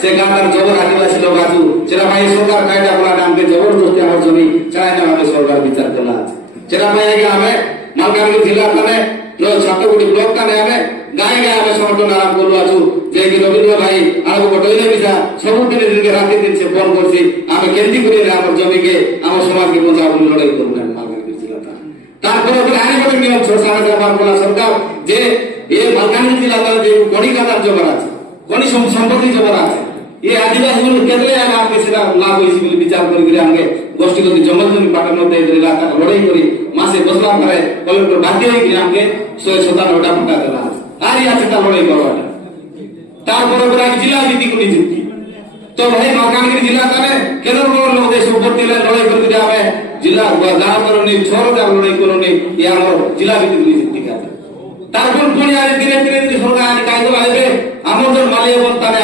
সে গাঁটার জবর আদিবাসী লোক আছু সেটা ভাই সরকার খাইটা বলা আমাকে জবরদস্তি আমার জমি চাই না আমাকে সরকার বিচার করা আছে সেটা ভাই আমি মালকানগিরি জেলা কানে ছাত্রকুটি ব্লক কানে আমি গায়ে গায়ে আমি সমর্থন আরাম করবো আছু যে কি রবীন্দ্র ভাই আমাকে বটইলে মিশা সমুদ্রে দিনকে রাতে দিন সে ফোন করছি আমি কেন্দ্রি করে আমার জমিকে আমার সমাজকে বঞ্চাবো লড়াই করবো না মালকানগিরি জেলাটা তারপরে ওখানে আইনগত নিয়ম সাড়ে পারবো সরকার যে এ মালকানগিরি জেলাতে যে খনি কাটার জবর আছে খনি সম্পত্তি জবর আছে এই আদিবাসী গুলো কেটে আমাকে সেটা লাভ হয়েছে বলে বিচার করে করে আমাকে গোষ্ঠীগত জঙ্গল জমি পাঠানোর মধ্যে এলাকা লড়াই করি মাসে বসলাম করে কলেক্টর বাধ্য হয়ে গিয়ে আমাকে 157টা টাকা দেওয়া আরই আছে তা লড়াই করবা তারপরে আমি জেলা ভিত্তিক নিযুক্তি তো ভাই মালকানগিরি জেলা কানে কেন লোক সম্পত্তি লড়াই করে দিতে হবে জেলা গাঁও করণী সরকার লড়াই করণী এ আমার জেলা ভিত্তিক নিযুক্তি কাছে তারপর পুনি আর দিনে দিনে সরকার কায়দা আসবে আমার মালিয়া বন্তানে